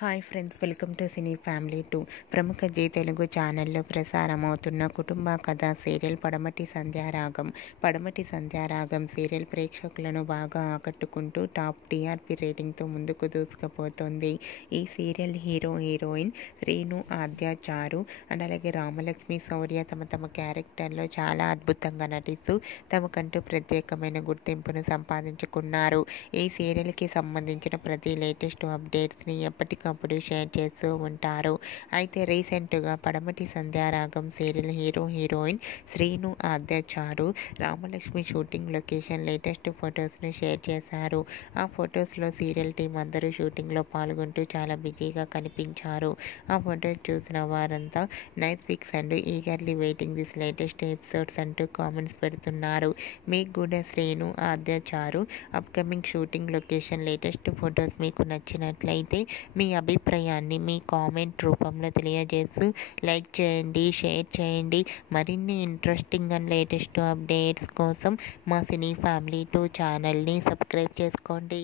Hi friends, welcome to cine family 2. ప్రముఖ G Telugu ఛానల్లో ప్రసారమవుతున్న కుటుంబ కథ సీరియల్ పడమటి సంధ్యారాగం సీరియల్ ప్రేక్షకులను బాగా ఆకట్టుకుంటూ టాప్ టీఆర్పీ రేటింగ్తో ముందుకు దూసుకుపోతుంది. ఈ సీరియల్ హీరోయిన్ శ్రీను, ఆద్య, చారు అండ్ అలాగే రామలక్ష్మి, శౌర్య తమ క్యారెక్టర్లో చాలా అద్భుతంగా నటిస్తూ తమకంటూ ప్రత్యేకమైన గుర్తింపును సంపాదించుకున్నారు. ఈ సీరియల్కి సంబంధించిన ప్రతి లేటెస్ట్ అప్డేట్స్ని ఎప్పటికప్పుడు షేర్ చేస్తూ ఉంటారు. అయితే రీసెంట్గా Padamati Sandhyaragam serial heroine Srinu, Aadya, Charu Ramalakshmi shooting location latest ఫొటోస్ను షేర్ చేశారు. ఆ ఫొటోస్లో సీరియల్ టీం అందరూ షూటింగ్లో పాల్గొంటూ చాలా బిజీగా కనిపించారు. ఆ ఫొటోస్ చూసిన వారంతా nice pics and eagerly waiting this latest episodes అంటూ కామెంట్స్ పెడుతున్నారు. మీకు కూడా Srinu, Aadya, Charu upcoming shooting location latest photos మీకు నచ్చినట్లయితే మీ అభిప్రాయాన్ని మీ కామెంట్ రూపంలో తెలియజేస్తూ లైక్ చేయండి, షేర్ చేయండి. మరిన్ని ఇంట్రెస్టింగ్ అండ్ లేటెస్ట్ అప్డేట్స్ కోసం మా సినీ ఫ్యామిలీ 2 ఛానల్ని సబ్స్క్రైబ్ చేసుకోండి.